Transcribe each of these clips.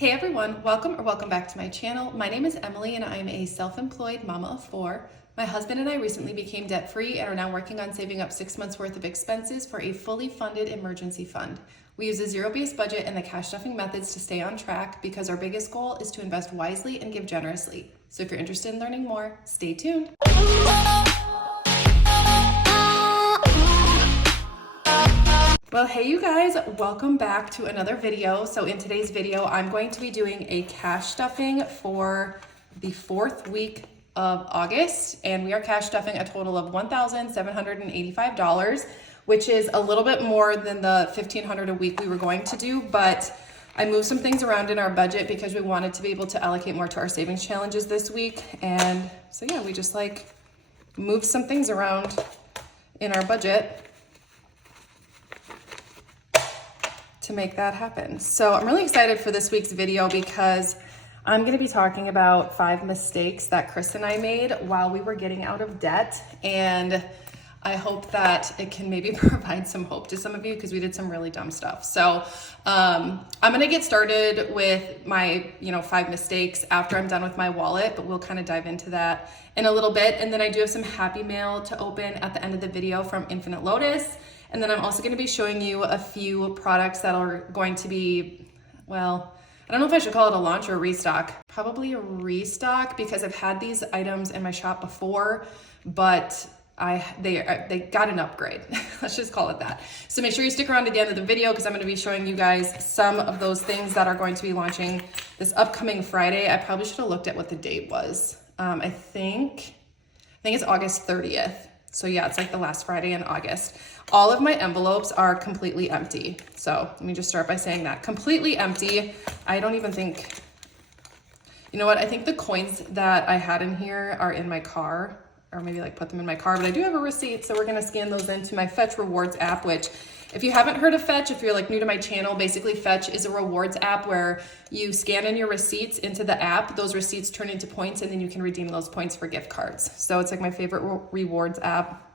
Hey everyone, welcome back to my channel. My name is Emily and I'm a self-employed mama of four. My husband and I recently became debt-free and are now working on saving up 6 months worth of expenses for a fully funded emergency fund. We use a zero-based budget and the cash stuffing methods to stay on track because our biggest goal is to invest wisely and give generously. So if you're interested in learning more, stay tuned. Well, hey you guys, welcome back to another video. So in today's video, I'm going to be doing a cash stuffing for the 4th week of August, and we are cash stuffing a total of $1,785, which is a little bit more than the $1,500 a week we were going to do, but I moved some things around in our budget because we wanted to be able to allocate more to our savings challenges this week. And so yeah, we just moved some things around in our budget to make that happen. So I'm really excited for this week's video because I'm going to be talking about 5 mistakes that Chris and I made while we were getting out of debt, and I hope that it can maybe provide some hope to some of you because we did some really dumb stuff. So I'm going to get started with my 5 mistakes after I'm done with my wallet, but we'll kind of dive into that in a little bit. And then I do have some happy mail to open at the end of the video from Infinite Lotus. And then I'm also going to be showing you a few products that are going to be, well, I don't know if I should call it a launch or a restock. Probably a restock because I've had these items in my shop before, but they got an upgrade. Let's just call it that. So make sure you stick around to the end of the video because I'm going to be showing you guys some of those things that are going to be launching this upcoming Friday. I probably should have looked at what the date was. I think it's August 30th. So yeah, it's like the last Friday in August. All of my envelopes are completely empty. So let me just start by saying that. Completely empty. I don't even think, you know what? I think the coins that I had in here are in my car, or maybe put them in my car, but I do have a receipt. So we're gonna scan those into my Fetch Rewards app, which if you haven't heard of Fetch, if you're new to my channel, basically Fetch is a rewards app where you scan in your receipts into the app, those receipts turn into points, and then you can redeem those points for gift cards. So it's my favorite rewards app.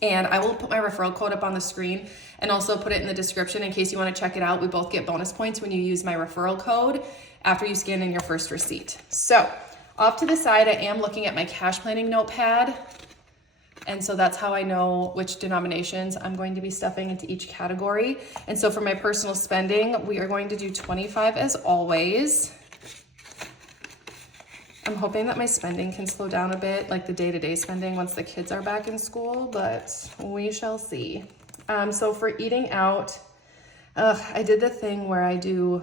And I will put my referral code up on the screen and also put it in the description in case you want to check it out. We both get bonus points when you use my referral code after you scan in your first receipt. So off to the side, I am looking at my cash planning notepad. And so that's how I know which denominations I'm going to be stuffing into each category. And so for my personal spending, we are going to do 25 as always. I'm hoping that my spending can slow down a bit, like the day-to-day spending once the kids are back in school, but we shall see. So for eating out, I did the thing where I do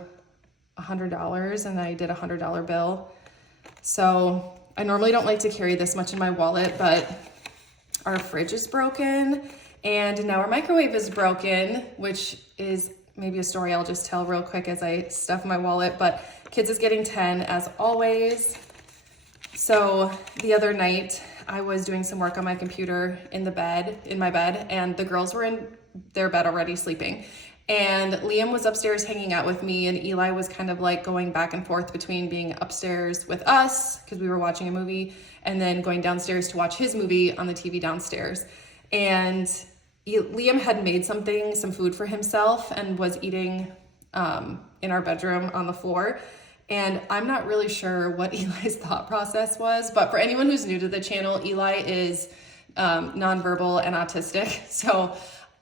$100 and I did a $100 bill. So I normally don't like to carry this much in my wallet, but our fridge is broken and now our microwave is broken, which is maybe a story I'll just tell real quick as I stuff my wallet, but kids is getting 10 as always. So the other night I was doing some work on my computer in my bed, and the girls were in their bed already sleeping. And Liam was upstairs hanging out with me, and Eli was kind of going back and forth between being upstairs with us because we were watching a movie and then going downstairs to watch his movie on the TV downstairs. And Liam had made some food for himself and was eating in our bedroom on the floor. And I'm not really sure what Eli's thought process was, but for anyone who's new to the channel, Eli is nonverbal and autistic. So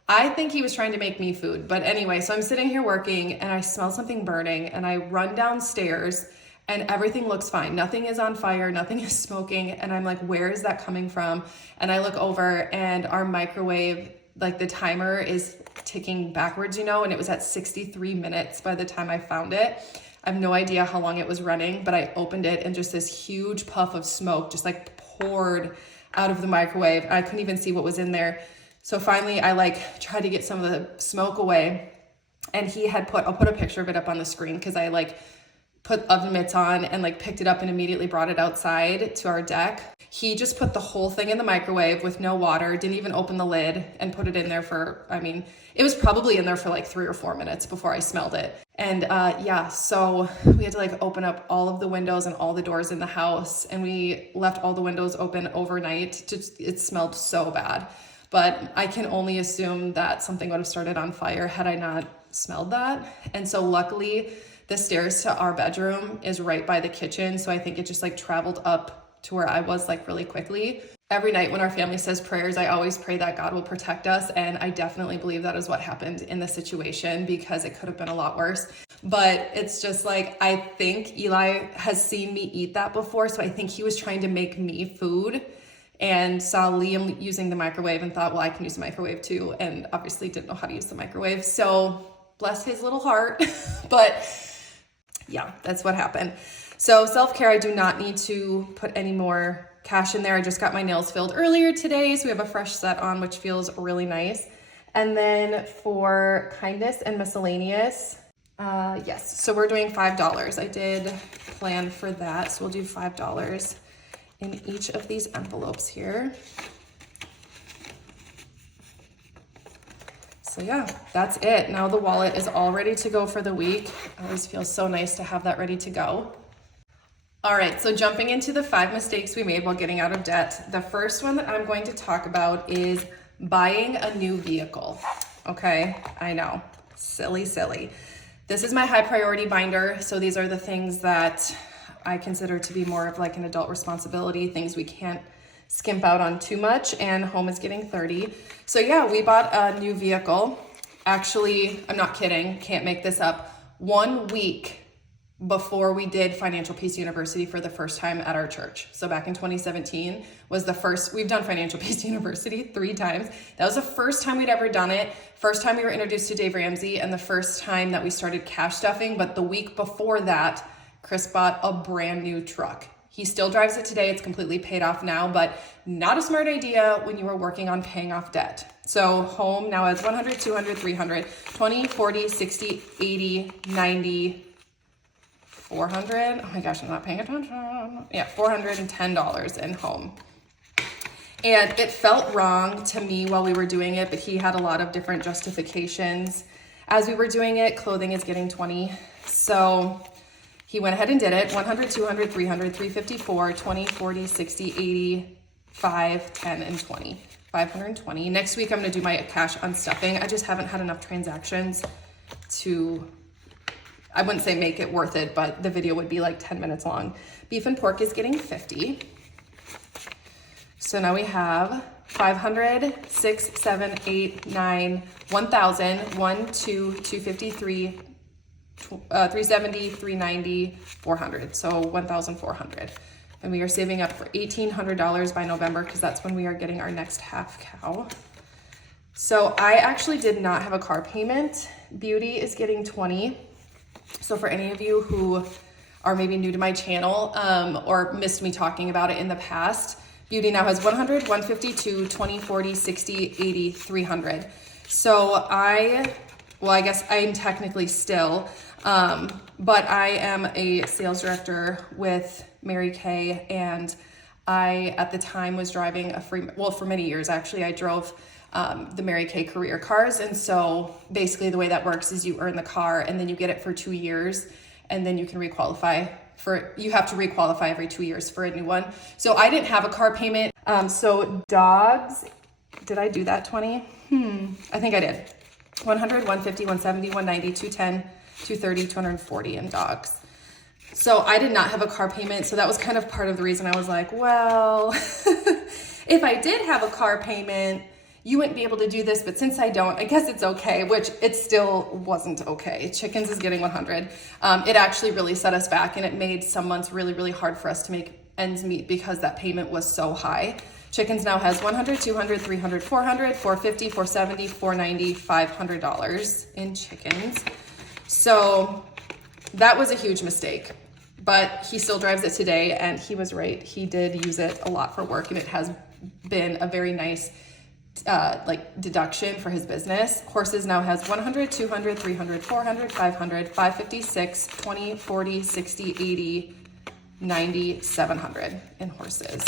I think he was trying to make me food. But anyway, so I'm sitting here working and I smell something burning and I run downstairs and everything looks fine. Nothing is on fire, nothing is smoking. And I'm like, where is that coming from? And I look over and our microwave, the timer is ticking backwards, and it was at 63 minutes by the time I found it. I have no idea how long it was running, but I opened it and just this huge puff of smoke just poured out of the microwave. I couldn't even see what was in there. So finally I tried to get some of the smoke away, and he had I'll put a picture of it up on the screen because I put oven mitts on and picked it up and immediately brought it outside to our deck. He just put the whole thing in the microwave with no water, didn't even open the lid, and put it in there for, it was probably in there for 3 or 4 minutes before I smelled it. And yeah, so we had to open up all of the windows and all the doors in the house, and we left all the windows open overnight. It smelled so bad, but I can only assume that something would have started on fire had I not smelled that. And so luckily the stairs to our bedroom is right by the kitchen. So I think it just like traveled up to where I was like really quickly. Every night when our family says prayers, I always pray that God will protect us. And I definitely believe that is what happened in the situation, because it could have been a lot worse. But it's just like, I think Eli has seen me eat that before. So I think he was trying to make me food and saw Liam using the microwave and thought, well, I can use the microwave too. And obviously didn't know how to use the microwave. So bless his little heart. But yeah, that's what happened. So self-care, I do not need to put any more cash in there. I just got my nails filled earlier today, so we have a fresh set on, which feels really nice. And then for kindness and miscellaneous, yes, so we're doing $5. I did plan for that, so we'll do $5 in each of these envelopes here. So yeah, that's it. Now the wallet is all ready to go for the week. It always feels so nice to have that ready to go. All right, so jumping into the 5 mistakes we made while getting out of debt. The first one that I'm going to talk about is buying a new vehicle. Okay, I know, silly. This is my high priority binder. So these are the things that I consider to be more of like an adult responsibility, things we can't skimp out on too much, and home is getting 30. So yeah, we bought a new vehicle. Actually, I'm not kidding, can't make this up. 1 week before we did Financial Peace University for the first time at our church. So back in 2017 was the first, we've done Financial Peace University 3 times. That was the first time we'd ever done it. First time we were introduced to Dave Ramsey, and the first time that we started cash stuffing. But the week before that, Chris bought a brand new truck. He still drives it today. It's completely paid off now, but not a smart idea when you were working on paying off debt. So home now has 100, 200, 300, 20, 40, 60, 80, 90, 400. Oh my gosh, I'm not paying attention. Yeah, $410 in home. And it felt wrong to me while we were doing it, but he had a lot of different justifications. As we were doing it, clothing is getting 20. So he went ahead and did it. 100, 200, 300, 354, 20, 40, 60, 80, 5, 10, and 20. 520. Next week, I'm gonna do my cash on stuffing. I just haven't had enough transactions to, I wouldn't say make it worth it, but the video would be like 10 minutes long. Beef and pork is getting 50. So now we have 500, 6, 7, 8, 9, 1,000, 1, 2, 253, 370, 390, 400. So 1,400. And we are saving up for $1,800 by November, because that's when we are getting our next half cow. So I actually did not have a car payment. Beauty is getting 20. So for any of you who are maybe new to my channel or missed me talking about it in the past, Beauty now has 100, 152, 20, 40, 60, 80, 300. So I guess I'm technically still, but I am a sales director with Mary Kay, and I, at the time, was driving a free, well, for many years, actually, I drove the Mary Kay career cars. And so basically the way that works is you earn the car and then you get it for 2 years, and then you can requalify for, you have to requalify every 2 years for a new one. So I didn't have a car payment. So dogs, did I do that 20? I think I did. 100, 150, 170, 190, 210, 230, 240 in dogs. So I did not have a car payment. So that was kind of part of the reason I was like, well, if I did have a car payment, you wouldn't be able to do this, but since I don't, I guess it's okay, which it still wasn't okay. Chickens is getting 100. It actually really set us back, and it made some months really, really hard for us to make ends meet because that payment was so high. Chickens now has 100, 200, 300, 400, 450, 470, 490, $500 in chickens. So that was a huge mistake, but he still drives it today, and he was right. He did use it a lot for work, and it has been a very nice deduction for his business. Horses now has 100, 200, 300, 400, 500, 556, 20, 40, 60, 80, 90, 700 in horses.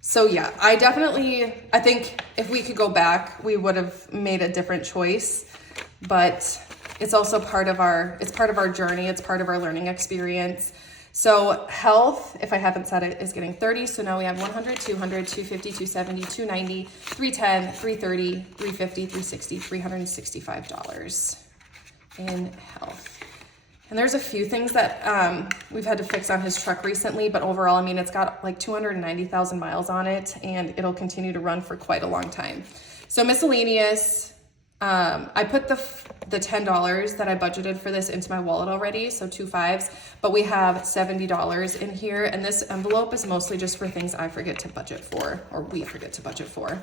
So yeah, I think if we could go back, we would have made a different choice, but it's also part of our journey. It's part of our learning experience. So health, if I haven't said it, is getting 30. So now we have 100, 200, 250, 270, 290, 310, 330, 350, 360, $365. in health. And there's a few things that we've had to fix on his truck recently, but overall, I mean, it's got like 290,000 miles on it and it'll continue to run for quite a long time. So miscellaneous, I put the $10 that I budgeted for this into my wallet already, so 2 5s, but we have $70 in here, and this envelope is mostly just for things I forget to budget for, or we forget to budget for.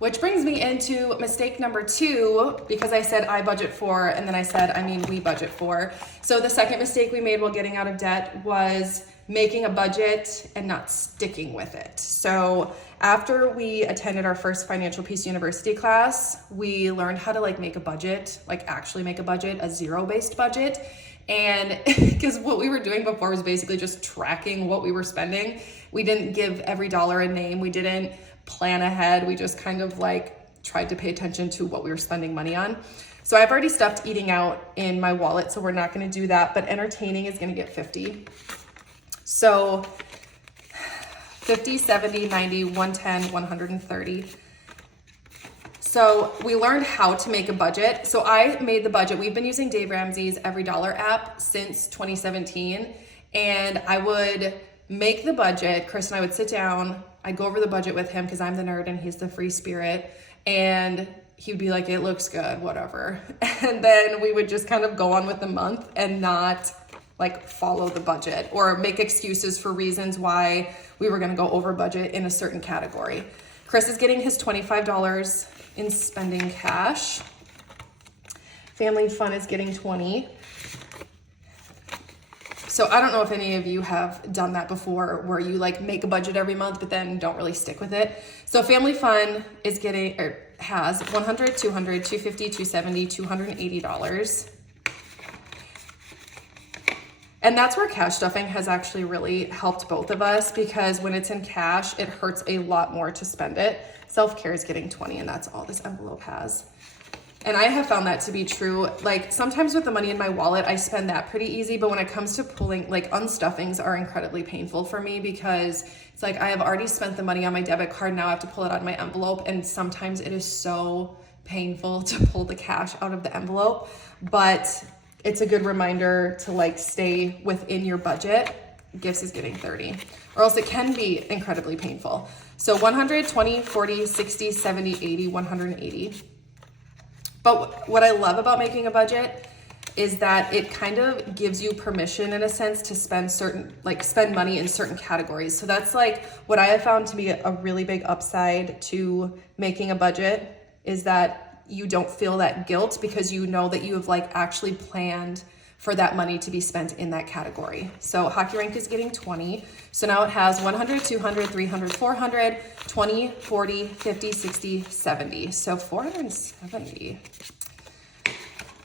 Which brings me into mistake number 2, because I said I budget for, and then I said, I mean, we budget for. So the second mistake we made while getting out of debt was making a budget and not sticking with it. So after we attended our first Financial Peace University class, we learned how to like make a budget, like actually make a budget, a zero-based budget. And because what we were doing before was basically just tracking what we were spending. We didn't give every dollar a name. We didn't plan ahead. We just kind of like tried to pay attention to what we were spending money on. So I've already stopped eating out in my wallet, so we're not going to do that, but entertaining is going to get 50. So 50, 70, 90, 110, 130. So we learned how to make a budget. So I made the budget. We've been using Dave Ramsey's Every Dollar app since 2017. And I would make the budget. Chris and I would sit down. I'd go over the budget with him because I'm the nerd and he's the free spirit. And he'd be like, it looks good, whatever. And then we would just kind of go on with the month and not like follow the budget or make excuses for reasons why we were going to go over budget in a certain category. Chris is getting his $25 in spending cash. Family Fun is getting 20. So I don't know if any of you have done that before where you like make a budget every month but then don't really stick with it. So Family Fun is getting or has $100, $200, $250, $270, $280. And that's where cash stuffing has actually really helped both of us, because when it's in cash, it hurts a lot more to spend it. Self-care is getting 20, and that's all this envelope has. And I have found that to be true. Like sometimes with the money in my wallet, I spend that pretty easy, but when it comes to pulling, like unstuffings are incredibly painful for me, because it's like I have already spent the money on my debit card, now I have to pull it out of my envelope, and sometimes it is so painful to pull the cash out of the envelope. But it's a good reminder to like stay within your budget. Gifts is getting 30, or else it can be incredibly painful. So 100, 20, 40, 60, 70, 80, 180. But what I love about making a budget is that it kind of gives you permission in a sense to spend money in certain categories. So that's like what I have found to be a really big upside to making a budget, is that you don't feel that guilt because you know that you have like actually planned for that money to be spent in that category. So Hockey Rink is getting 20. So now it has 100, 200, 300, 400, 20, 40, 50, 60, 70. So 470.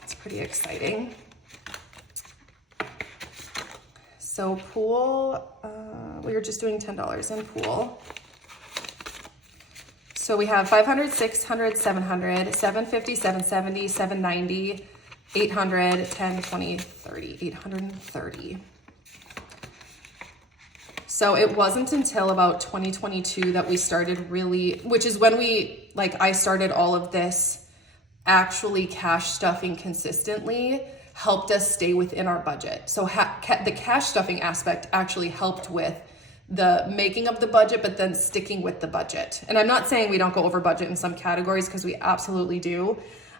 It's pretty exciting. So pool, we were just doing $10 in pool. So we have 500, 600, 700, 750, 770, 790, 800, 10, 20, 30, 830. So it wasn't until about 2022 that we started really, which is when I started all of this actually cash stuffing consistently, helped us stay within our budget. So the cash stuffing aspect actually helped with the making of the budget, but then sticking with the budget. And I'm not saying we don't go over budget in some categories, because we absolutely do,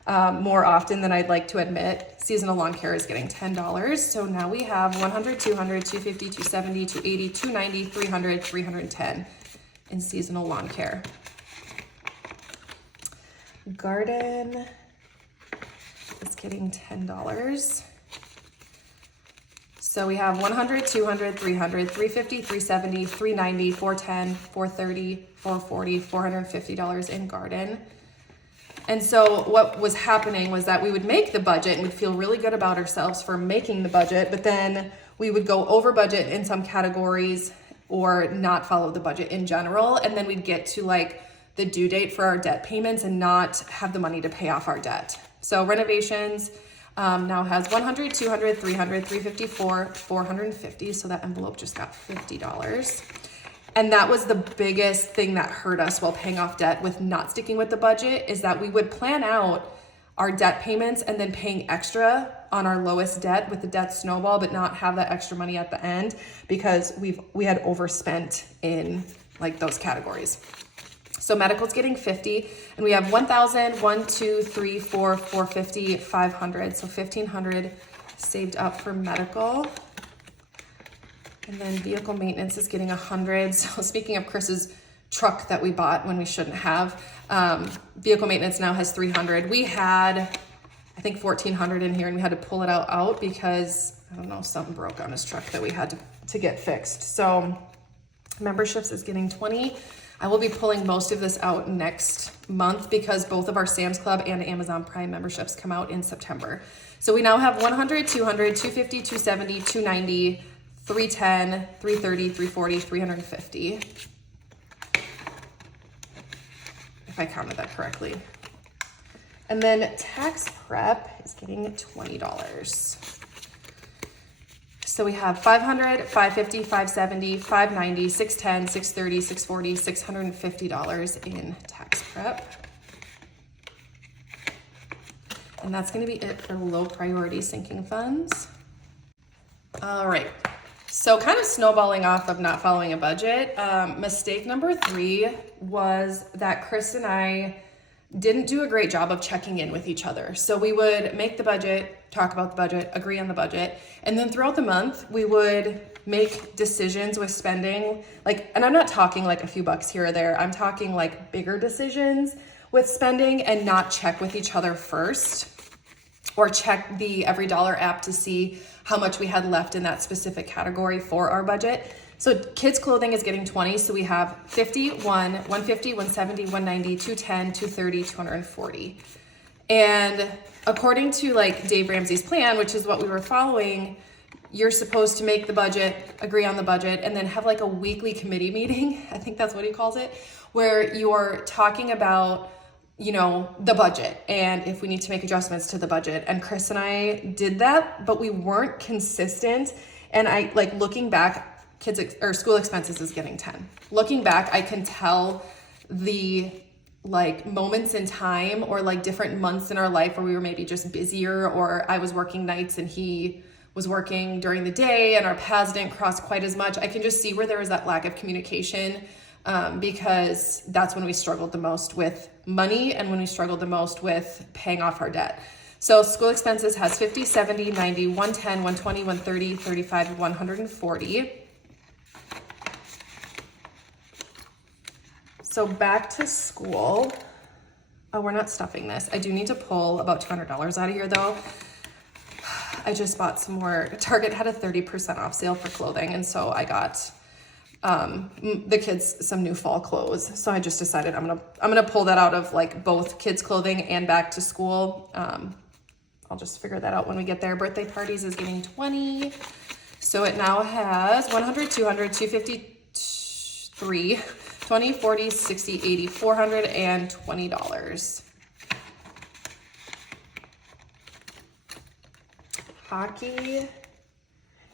more often than I'd like to admit. Seasonal lawn care is getting $10. So now we have 100, 200, 250, 270, 280, 290, 300, 310 in seasonal lawn care. Garden is getting $10. So we have 100, 200, 300, 350, 370, 390, 410, 430, 440, $450 in garden. And so what was happening was that we would make the budget and we'd feel really good about ourselves for making the budget, but then we would go over budget in some categories or not follow the budget in general. And then we'd get to like the due date for our debt payments and not have the money to pay off our debt. So renovations now has 100, 200, 300, 354, 450. So that envelope just got $50. And that was the biggest thing that hurt us while paying off debt with not sticking with the budget, is that we would plan out our debt payments and then paying extra on our lowest debt with the debt snowball, but not have that extra money at the end because we had overspent in like those categories. So medical's getting 50, and we have 1,000, 1, 2, 3, 4, 450, 500. So 1,500 saved up for medical. And then vehicle maintenance is getting 100. So speaking of Chris's truck that we bought when we shouldn't have, vehicle maintenance now has 300. We had, I think, 1,400 in here, and we had to pull it out because, I don't know, something broke on his truck that we had to get fixed. So memberships is getting 20. I will be pulling most of this out next month because both of our Sam's Club and Amazon Prime memberships come out in September. So we now have 100, 200, 250, 270, 290, 310, 330, 340, 350. If I counted that correctly. And then tax prep is getting $20. So we have 500, 550, 570, 590, 610, 630, 640, $650 in tax prep. And that's going to be it for low priority sinking funds. All right. So kind of snowballing off of not following a budget. Mistake number 3 was that Chris and I didn't do a great job of checking in with each other. So we would make the budget, talk about the budget, agree on the budget, and then throughout the month, we would make decisions with spending, like, and I'm not talking like a few bucks here or there, I'm talking like bigger decisions with spending and not check with each other first, or check the Every Dollar app to see how much we had left in that specific category for our budget. So kids clothing is getting 20. So we have 50, 150, 170, 190, 210, 230, 240. And according to like Dave Ramsey's plan, which is what we were following, you're supposed to make the budget, agree on the budget, and then have like a weekly committee meeting. I think that's what he calls it, where you're talking about, you know, the budget and if we need to make adjustments to the budget. And Chris and I did that, but we weren't consistent. And I like looking back, school expenses is getting 10. Looking back, I can tell the like moments in time or like different months in our life where we were maybe just busier, or I was working nights and he was working during the day and our paths didn't cross quite as much. I can just see where there was that lack of communication because that's when we struggled the most with money and when we struggled the most with paying off our debt. So school expenses has 50, 70, 90, 110, 120, 130, 35, 140. So back to school. Oh, we're not stuffing this. I do need to pull about $200 out of here though. I just bought some more. Target had a 30% off sale for clothing, and so I got the kids some new fall clothes. So I just decided I'm gonna pull that out of like both kids clothing and back to school. I'll just figure that out when we get there. Birthday parties is getting 20. So it now has 100, 200, 250, 3, 20, 40, 60, 80, $420. Hockey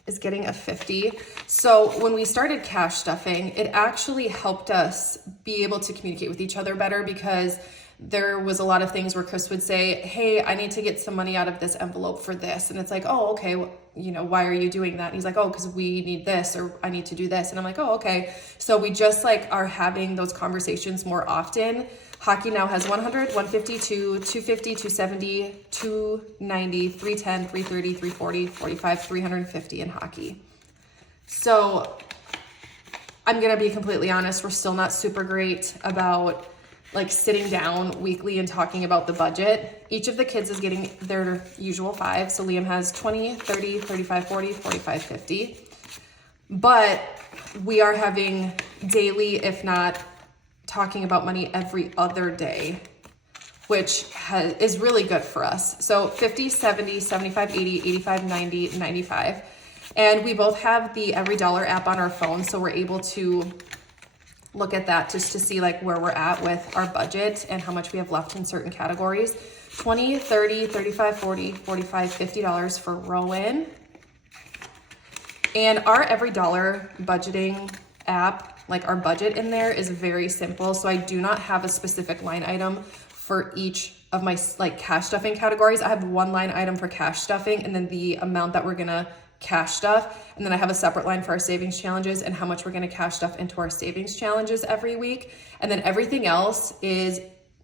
is getting a 50. So when we started cash stuffing, it actually helped us be able to communicate with each other better because there was a lot of things where Chris would say, hey, I need to get some money out of this envelope for this. And it's like, oh, okay, well, you know, why are you doing that? And he's like, oh, because we need this, or I need to do this. And I'm like, oh, okay. So we just like are having those conversations more often. Hockey now has 100, 152, 250, 270, 290, 310, 330, 340, 45, 350 in hockey. So I'm going to be completely honest. We're still not super great about like sitting down weekly and talking about the budget. Each of the kids is getting their usual 5. So Liam has 20, 30, 35, 40, 45, 50. But we are having daily, if not talking about money every other day, which is really good for us. So 50, 70, 75, 80, 85, 90, 95. And we both have the Every Dollar app on our phone. So we're able to look at that just to see like where we're at with our budget and how much we have left in certain categories. 20, 30, 35, 40, 45, $50 for Rowan. And our Every Dollar budgeting app, like our budget in there is very simple. So I do not have a specific line item for each of my like cash stuffing categories. I have one line item for cash stuffing and then the amount that we're gonna cash stuff. And then I have a separate line for our savings challenges and how much we're gonna cash stuff into our savings challenges every week. And then everything else is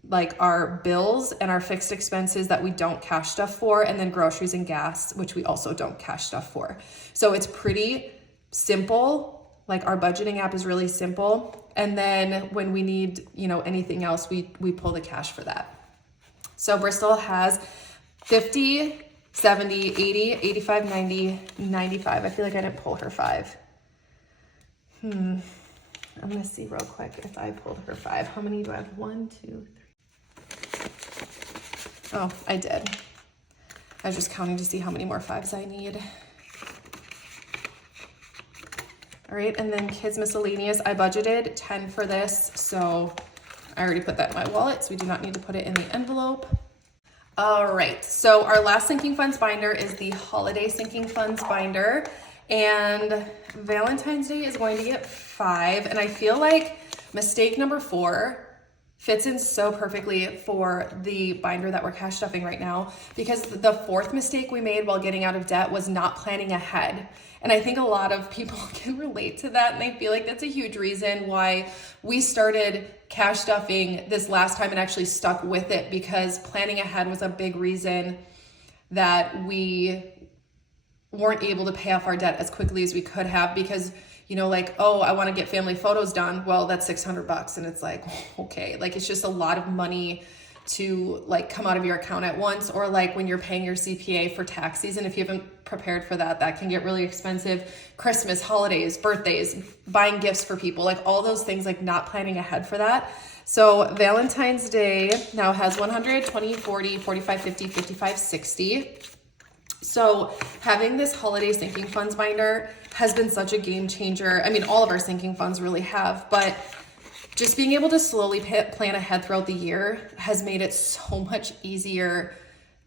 like our bills and our fixed expenses that we don't cash stuff for, and then groceries and gas, which we also don't cash stuff for. So it's pretty simple. Like our budgeting app is really simple. And then when we need, you know, anything else, we pull the cash for that. So Bristol has 50, 70, 80, 85, 90, 95. I feel like I didn't pull her 5. I'm gonna see real quick if I pulled her 5. How many do I have? 1, 2, 3. Oh, I did. I was just counting to see how many more 5s I need. All right, and then kids miscellaneous, I budgeted 10 for this, so I already put that in my wallet, so we do not need to put it in the envelope. All right, so our last sinking funds binder is the holiday sinking funds binder, and Valentine's Day is going to get 5, and I feel like mistake number 4 fits in so perfectly for the binder that we're cash stuffing right now, because the 4th mistake we made while getting out of debt was not planning ahead. And I think a lot of people can relate to that, and I feel like that's a huge reason why we started cash stuffing this last time and actually stuck with it, because planning ahead was a big reason that we weren't able to pay off our debt as quickly as we could have, because you know, like, oh, I want to get family photos done. Well, that's $600. And it's like, okay, like it's just a lot of money to like come out of your account at once. Or like when you're paying your CPA for tax season, if you haven't prepared for that, that can get really expensive. Christmas, holidays, birthdays, buying gifts for people, like all those things, like not planning ahead for that. So Valentine's Day now has 100, 20, 40, 45, 50, 55, 60. So having this holiday sinking funds binder has been such a game changer. I mean, all of our sinking funds really have, but just being able to slowly plan ahead throughout the year has made it so much easier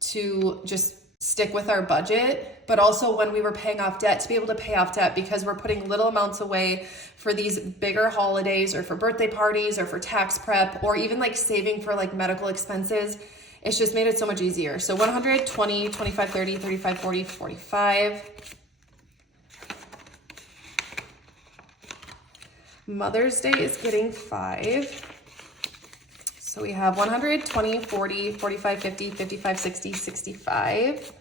to just stick with our budget, but also when we were paying off debt, to be able to pay off debt, because we're putting little amounts away for these bigger holidays or for birthday parties or for tax prep, or even like saving for like medical expenses. It's just made it so much easier. So 100, 20, 25, 30, 35, 40, 45. Mother's Day is getting 5. So we have 100, 20, 40, 45, 50, 55, 60, 65.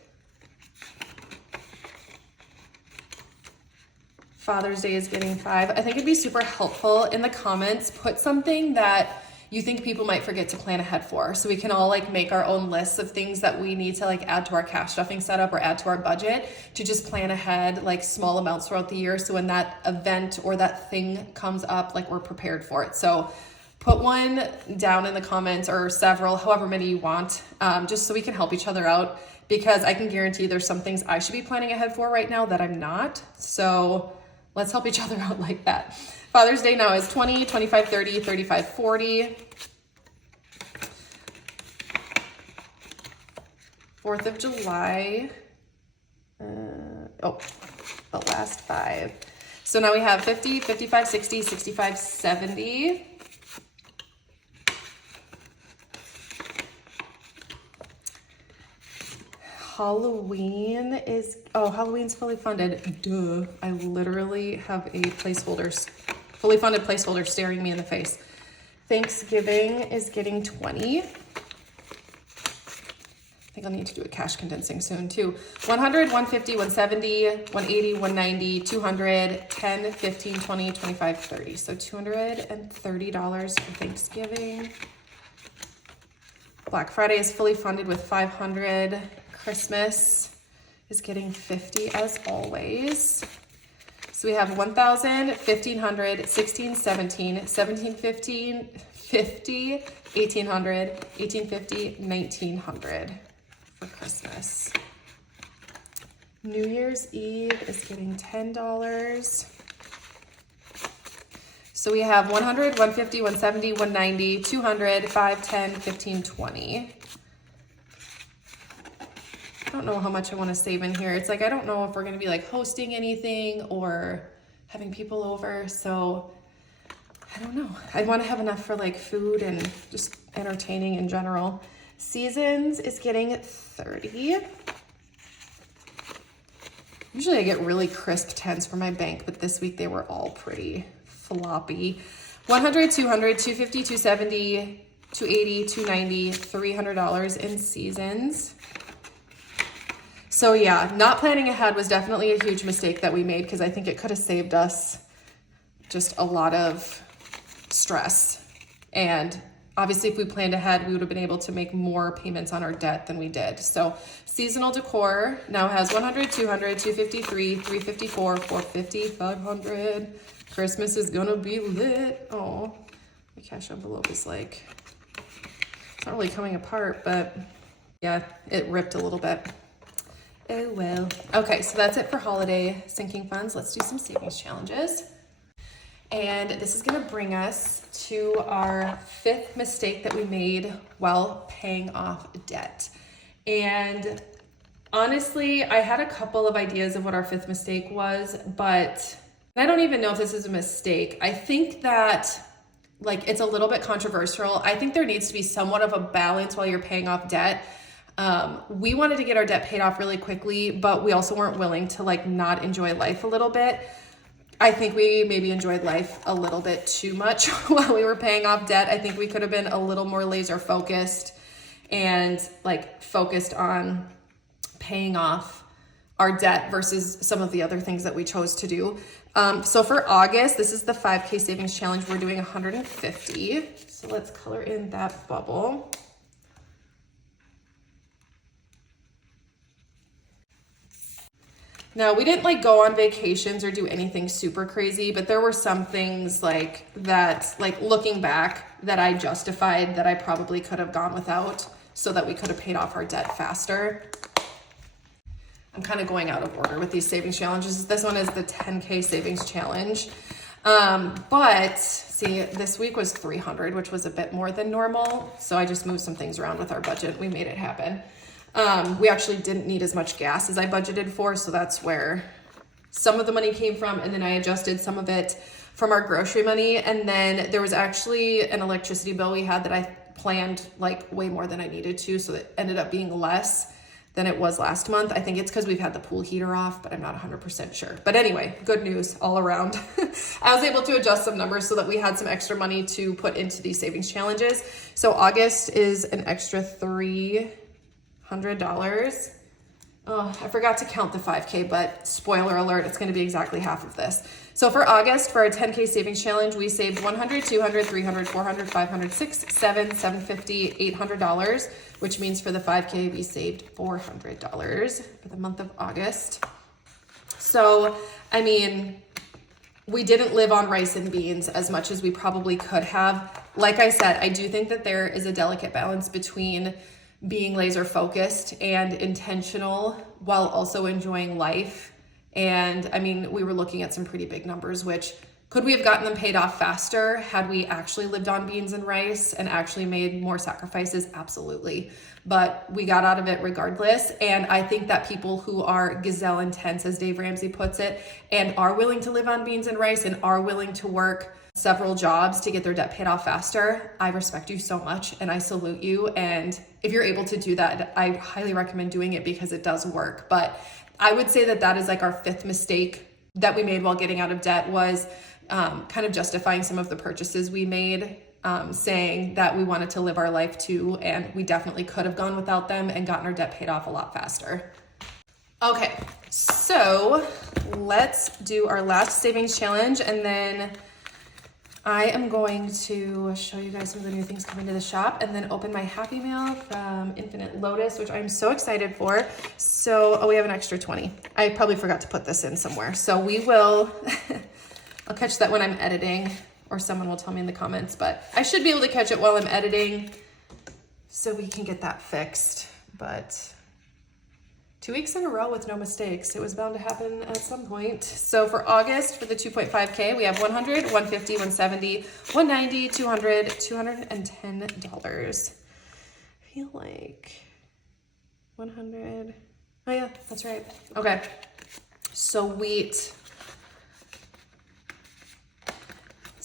Father's Day is getting 5. I think it'd be super helpful in the comments, put something that you think people might forget to plan ahead for, so we can all like make our own lists of things that we need to like add to our cash stuffing setup or add to our budget to just plan ahead like small amounts throughout the year, so when that event or that thing comes up, like we're prepared for it. So put one down in the comments, or several, however many you want, just so we can help each other out, because I can guarantee there's some things I should be planning ahead for right now that I'm not. So let's help each other out like that. Father's Day now is 20, 25, 30, 35, 40. 4th of July. The last 5. So now we have 50, 55, 60, 65, 70. Halloween's fully funded. Duh. I literally have a fully funded placeholder staring me in the face. Thanksgiving is getting 20. I think I'll need to do a cash condensing soon too. 100, 150, 170, 180, 190, 200, 10, 15, 20, 25, 30. So $230 for Thanksgiving. Black Friday is fully funded with 500. Christmas is getting 50 as always. So we have 1,000, 1,500, 16, 17, 17, 15, 50, 1,800, 1,850, 1,900 for Christmas. New Year's Eve is getting $10. So we have 100, 150, 170, 190, 200, 5, 10, 15, 20. I don't know how much I want to save in here. It's like, I don't know if we're going to be like hosting anything or having people over. So I don't know. I want to have enough for like food and just entertaining in general. Seasons is getting 30. Usually I get really crisp 10s from my bank, but this week they were all pretty floppy. 100, 200, 250, 270, 280, 290, $300 in Seasons. So yeah, not planning ahead was definitely a huge mistake that we made, because I think it could have saved us just a lot of stress. And obviously if we planned ahead, we would have been able to make more payments on our debt than we did. So seasonal decor now has 100, 200, 253, 354, 450, 500. Christmas is gonna be lit. Oh, my cash envelope is like, it's not really coming apart, but yeah, it ripped a little bit. Oh well. Okay, so that's it for holiday sinking funds. Let's do some savings challenges. And this is gonna bring us to our 5th mistake that we made while paying off debt. And honestly, I had a couple of ideas of what our 5th mistake was, but I don't even know if this is a mistake. I think that like it's a little bit controversial. I think there needs to be somewhat of a balance while you're paying off debt. We wanted to get our debt paid off really quickly, but we also weren't willing to like not enjoy life a little bit. I think we maybe enjoyed life a little bit too much while we were paying off debt. I think we could have been a little more laser focused and like focused on paying off our debt versus some of the other things that we chose to do. So for August, this is the 5K savings challenge. We're doing 150. So let's color in that bubble. Now, we didn't like go on vacations or do anything super crazy, but there were some things like that, like looking back, that I justified that I probably could have gone without so that we could have paid off our debt faster. I'm kind of going out of order with these savings challenges. This one is the 10K savings challenge. But see, this week was 300, which was a bit more than normal. So I just moved some things around with our budget. We made it happen. We actually didn't need as much gas as I budgeted for, so that's where some of the money came from, and then I adjusted some of it from our grocery money, and then there was actually an electricity bill we had that I planned like way more than I needed to, so it ended up being less than it was last month. I think it's because we've had the pool heater off, but I'm not 100% sure. But anyway, good news all around. I was able to adjust some numbers so that we had some extra money to put into these savings challenges. So August is an extra $300. Oh, I forgot to count the 5K, but spoiler alert, it's going to be exactly half of this. So for August, for our 10K savings challenge, we saved 100, 200, 300, 400, 500, 600, 700, 750, $800, which means for the 5K, we saved $400 for the month of August. So, I mean, we didn't live on rice and beans as much as we probably could have. Like I said, I do think that there is a delicate balance between being laser focused and intentional while also enjoying life. And I mean, we were looking at some pretty big numbers, which could we have gotten them paid off faster had we actually lived on beans and rice and actually made more sacrifices? Absolutely. But we got out of it regardless. And I think that people who are gazelle intense, as Dave Ramsey puts it, and are willing to live on beans and rice and are willing to work several jobs to get their debt paid off faster, I respect you so much and I salute you. And if you're able to do that, I highly recommend doing it because it does work. But I would say that that is like our 5th mistake that we made while getting out of debt, was kind of justifying some of the purchases we made, saying that we wanted to live our life too, and we definitely could have gone without them and gotten our debt paid off a lot faster. Okay, so let's do our last savings challenge, and then I am going to show you guys some of the new things coming to the shop, and then open my Happy Mail from Infinite Lotus, which I'm so excited for. So, oh, we have an extra 20. I probably forgot to put this in somewhere. So we will, I'll catch that when I'm editing, or someone will tell me in the comments, but I should be able to catch it while I'm editing so we can get that fixed. But 2 weeks in a row with no mistakes. It was bound to happen at some point. So for August, for the 2.5K, we have 100, 150, 170, 190, 200, $210. I feel like 100. Oh yeah, that's right. Okay. So wheat.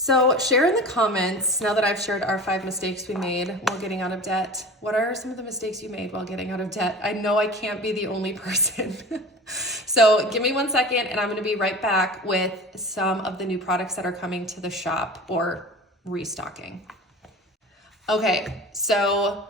So share in the comments, now that I've shared our 5 mistakes we made while getting out of debt, what are some of the mistakes you made while getting out of debt? I know I can't be the only person. So give me 1 second and I'm gonna be right back with some of the new products that are coming to the shop or restocking. Okay, so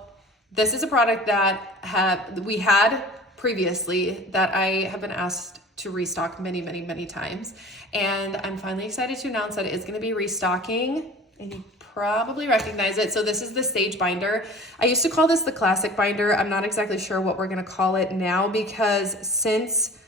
this is a product that we had previously that I have been asked to restock many times. And I'm finally excited to announce that it is gonna be restocking, and you probably recognize it. So this is the Sage binder. I used to call this the classic binder. I'm not exactly sure what we're gonna call it now, because since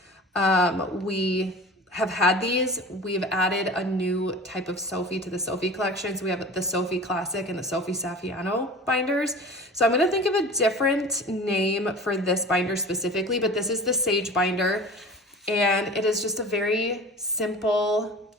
we have had these, we've added a new type of SOPHIE to the SOPHIE collection. So we have the SOPHIE Classic and the SOPHIE Saffiano binders. So I'm gonna think of a different name for this binder specifically, but this is the Sage binder. And it is just a very simple,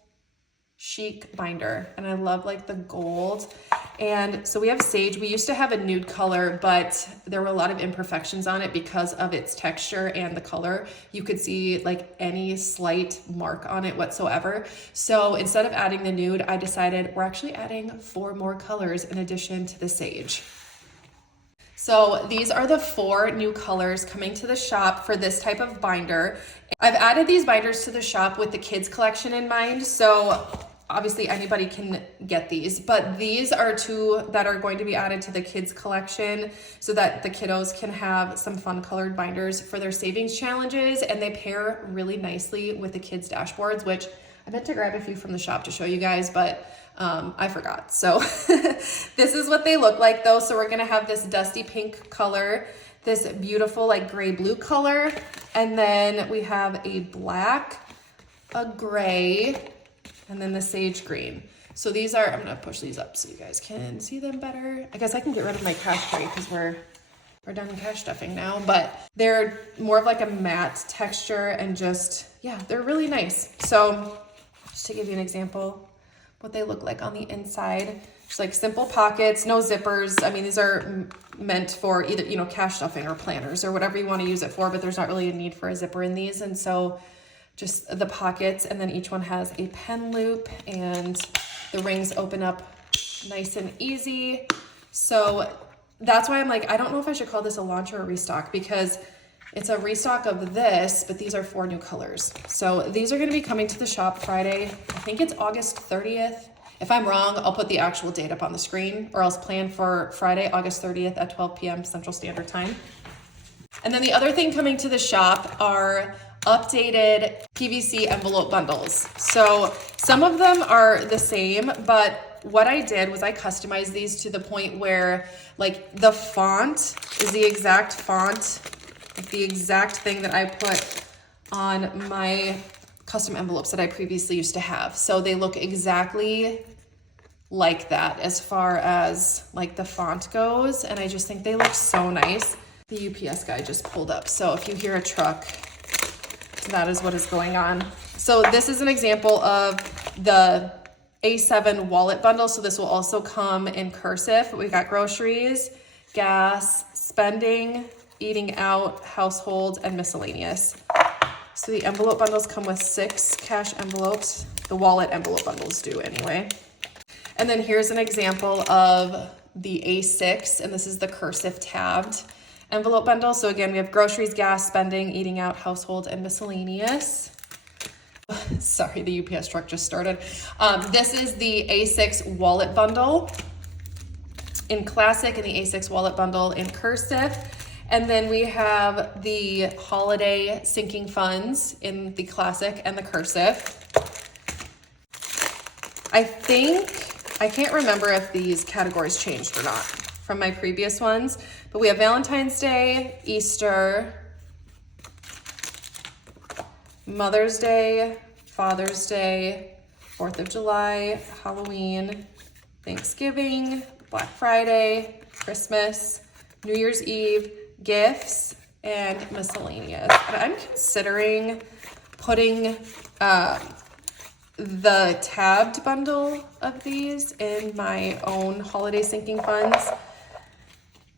chic binder. And I love like the gold. And so we have Sage. We used to have a nude color, but there were a lot of imperfections on it because of its texture and the color. You could see like any slight mark on it whatsoever. So instead of adding the nude, I decided we're actually adding 4 more colors in addition to the Sage. So these are the 4 new colors coming to the shop for this type of binder. I've added these binders to the shop with the kids collection in mind. So obviously anybody can get these, but these are 2 that are going to be added to the kids collection so that the kiddos can have some fun colored binders for their savings challenges. And they pair really nicely with the kids dashboards, which I meant to grab a few from the shop to show you guys, but I forgot. So this is what they look like though. So we're gonna have this dusty pink color, this beautiful like gray blue color, and then we have a black, a gray, and then the sage green. So these are, I'm gonna push these up so you guys can see them better. I guess I can get rid of my cash tray because we're done cash stuffing now, but they're more of like a matte texture and just, yeah, they're really nice. So just to give you an example, what they look like on the inside, just like simple pockets, no zippers. I mean, these are meant for either, you know, cash stuffing or planners or whatever you want to use it for, but there's not really a need for a zipper in these. And so just the pockets, and then each one has a pen loop and the rings open up nice and easy. So that's why I'm like, I don't know if I should call this a launch or a restock, because it's a restock of this, but these are 4 new colors. So these are gonna be coming to the shop Friday. I think it's August 30th. If I'm wrong, I'll put the actual date up on the screen, or else plan for Friday, August 30th at 12 p.m. Central Standard Time. And then the other thing coming to the shop are updated PVC envelope bundles. So some of them are the same, but what I did was I customized these to the point where like the font is the exact font, the exact thing that I put on my custom envelopes that I previously used to have. So they look exactly like that as far as like the font goes. And I just think they look so nice. The UPS guy just pulled up. So if you hear a truck, that is what is going on. So this is an example of the A7 wallet bundle. So this will also come in cursive. We got groceries, gas, spending, eating out, household, and miscellaneous. So the envelope bundles come with 6 cash envelopes. The wallet envelope bundles do anyway. And then here's an example of the A6, and this is the cursive tabbed envelope bundle. So again, we have groceries, gas, spending, eating out, household, and miscellaneous. Sorry, the UPS truck just started. This is the A6 wallet bundle in classic and the A6 wallet bundle in cursive. And then we have the holiday sinking funds in the classic and the cursive. I can't remember if these categories changed or not from my previous ones, but we have Valentine's Day, Easter, Mother's Day, Father's Day, 4th of July, Halloween, Thanksgiving, Black Friday, Christmas, New Year's Eve, gifts, and miscellaneous. And I'm considering putting the tabbed bundle of these in my own holiday sinking funds,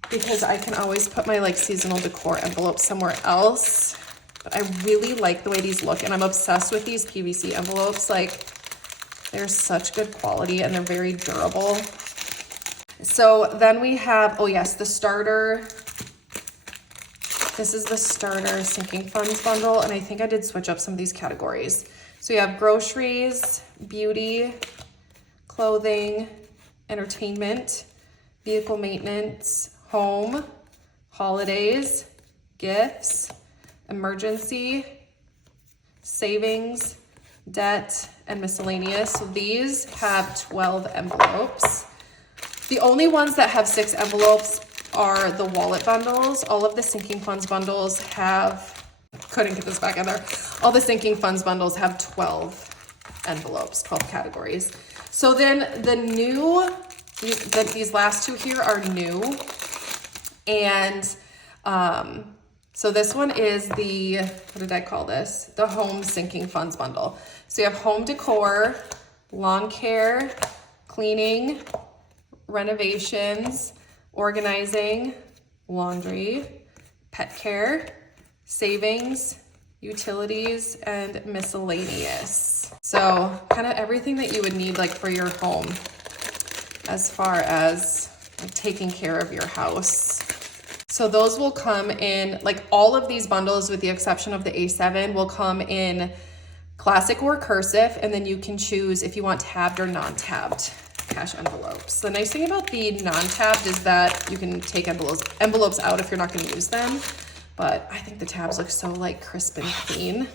because I can always put my like seasonal decor envelope somewhere else. But I really like the way these look, and I'm obsessed with these PVC envelopes. Like, They're such good quality and they're very durable. So then we have, oh yes, the starter. This is the starter sinking funds bundle, and I think I did switch up some of these categories. So you have groceries, beauty, clothing, entertainment, vehicle maintenance, home, holidays, gifts, emergency, savings, debt, and miscellaneous. So these have 12 envelopes. The only ones that have 6 envelopes are the wallet bundles. All of the sinking funds bundles have, couldn't get this back in there. All the sinking funds bundles have 12 envelopes, 12 categories. So then the new, these last two here are new. And so this one is the, what did I call this? The home sinking funds bundle. So you have home decor, lawn care, cleaning, renovations, organizing, laundry, pet care, savings, utilities, and miscellaneous. So kind of everything that you would need like for your home as far as like taking care of your house. So those will come in, like all of these bundles with the exception of the A7 will come in classic or cursive, and then you can choose if you want tabbed or non-tabbed cash envelopes. The nice thing about the non-tabbed is that you can take envelopes out if you're not going to use them, but I think the tabs look so like crisp and clean.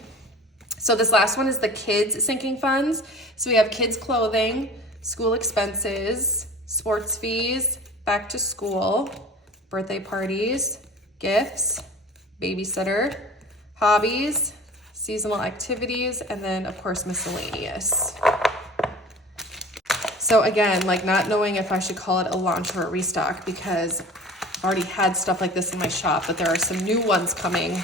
So this last one is the kids sinking funds. So we have kids clothing, school expenses, sports fees, back to school, birthday parties, gifts, babysitter, hobbies, seasonal activities, and then of course miscellaneous. So again, like not knowing if I should call it a launch or a restock because I've already had stuff like this in my shop, but there are some new ones coming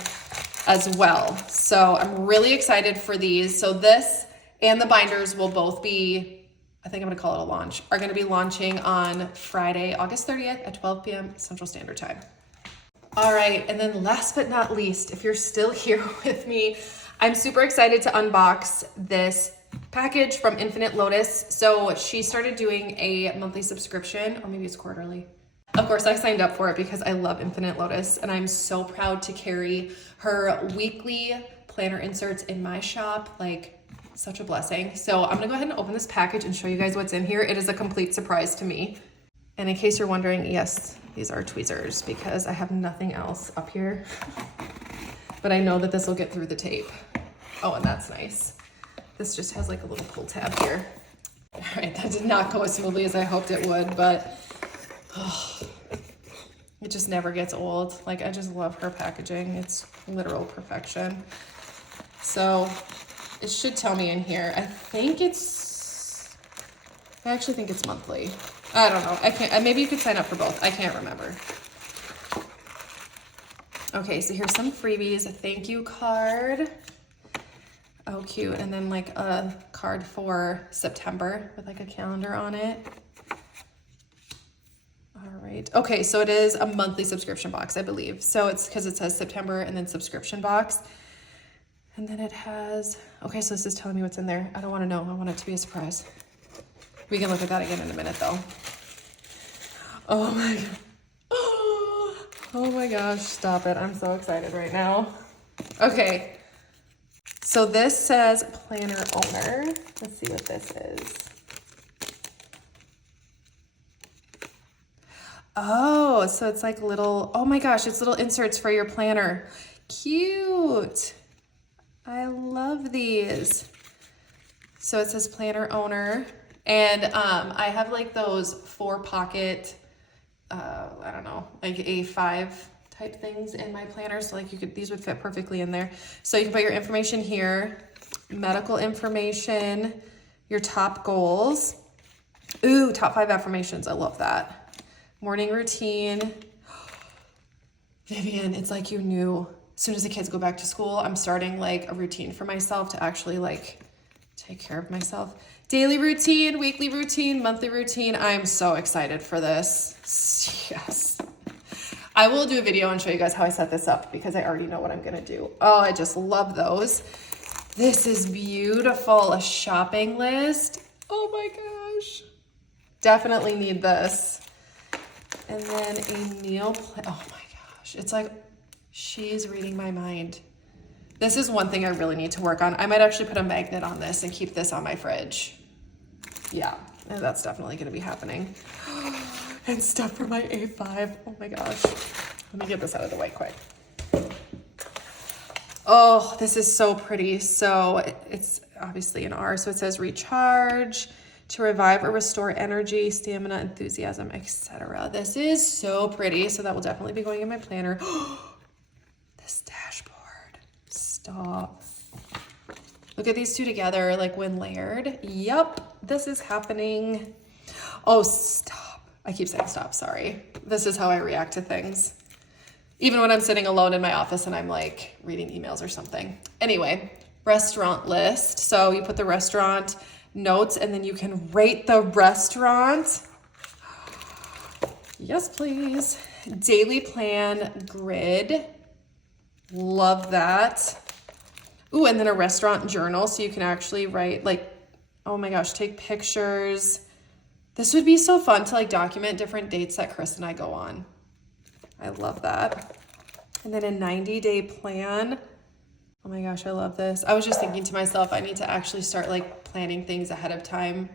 as well. So I'm really excited for these. So this and the binders will both be, I think I'm gonna call it a launch, are gonna be launching on Friday, August 30th at 12 p.m. Central Standard Time. All right, and then last but not least, if you're still here with me, I'm super excited to unbox this package from Infinite Lotus. So she started doing a monthly subscription, or maybe it's quarterly. Of course, I signed up for it because I love Infinite Lotus, and I'm so proud to carry her weekly planner inserts in my shop. Like, such a blessing. So I'm gonna go ahead and open this package and show you guys what's in here. It is a complete surprise to me. And in case you're wondering, yes, these are tweezers because I have nothing else up here. But I know that this will get through the tape. Oh, and that's nice. This just has like a little pull tab here. All right, that did not go as smoothly as I hoped it would, but it just never gets old. Like, I just love her packaging. It's literal perfection. So it should tell me in here. I actually think it's monthly. I don't know. I can't, maybe you could sign up for both. I can't remember. Okay, so here's some freebies. A thank you card. Oh, cute. And then like a card for September with like a calendar on it. All right. Okay, so it is a monthly subscription box, I believe. So it's because it says September and then subscription box. And then it has, okay, so this is telling me what's in there. I don't want to know. I want it to be a surprise. We can look at that again in a minute though. Oh my God. Oh my gosh, stop it. I'm so excited right now. Okay. So this says planner owner. Let's see what this is. Oh, so it's like little, oh my gosh, it's little inserts for your planner. Cute. I love these. So it says planner owner. And I have like those 4-pocket, I don't know, like A5 type things in my planner. So like these would fit perfectly in there. So you can put your information here, medical information, your top goals. Ooh, top 5 affirmations. I love that. Morning routine. Vivian, it's like you knew as soon as the kids go back to school, I'm starting like a routine for myself to actually like take care of myself. Daily routine, weekly routine, monthly routine. I'm so excited for this. Yes. I will do a video and show you guys how I set this up because I already know what I'm gonna do. Oh, I just love those. This is beautiful. A shopping list. Oh my gosh. Definitely need this. And then a meal plan. Oh my gosh. It's like she's reading my mind. This is one thing I really need to work on. I might actually put a magnet on this and keep this on my fridge. Yeah, and that's definitely going to be happening. And stuff for my A5. Oh my gosh. Let me get this out of the way quick. Oh, this is so pretty. So it's obviously an R. So it says recharge, to revive or restore energy, stamina, enthusiasm, etc. This is so pretty. So that will definitely be going in my planner. This dashboard. Stop. Look at these two together, like when layered. Yep, this is happening. Oh, stop. I keep saying stop, sorry. This is how I react to things. Even when I'm sitting alone in my office and I'm like reading emails or something. Anyway, restaurant list. So you put the restaurant notes and then you can rate the restaurant. Yes, please. Daily plan grid. Love that. Ooh, and then a restaurant journal so you can actually write like, oh my gosh, take pictures. This would be so fun to like document different dates that Chris and I go on. I love that. And then a 90-day plan. Oh my gosh, I love this. I was just thinking to myself, I need to actually start like planning things ahead of time,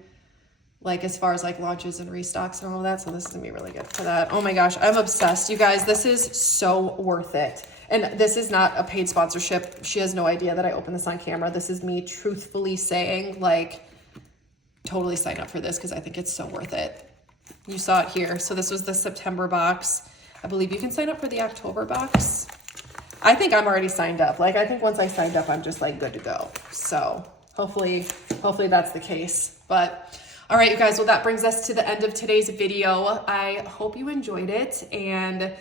like as far as like launches and restocks and all of that. So this is gonna be really good for that. Oh my gosh, I'm obsessed. You guys, this is so worth it. And this is not a paid sponsorship. She has no idea that I opened this on camera. This is me truthfully saying like, totally sign up for this because I think it's so worth it. You saw it here. So this was the September box. I believe you can sign up for the October box. I think I'm already signed up. Like, I think once I signed up, I'm just like good to go. So hopefully that's the case. But all right, you guys, well, that brings us to the end of today's video. I hope you enjoyed it. And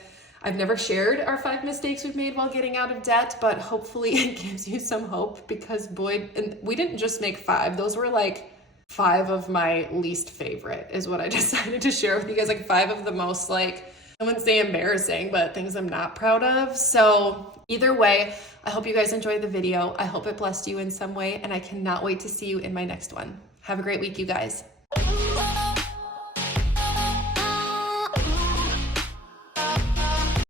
I've never shared our 5 mistakes we've made while getting out of debt, but hopefully it gives you some hope because boy, and we didn't just make 5. Those were like 5 of my least favorite is what I decided to share with you guys. Like 5 of the most like, I wouldn't say embarrassing, but things I'm not proud of. So either way, I hope you guys enjoyed the video. I hope it blessed you in some way, and I cannot wait to see you in my next one. Have a great week, you guys.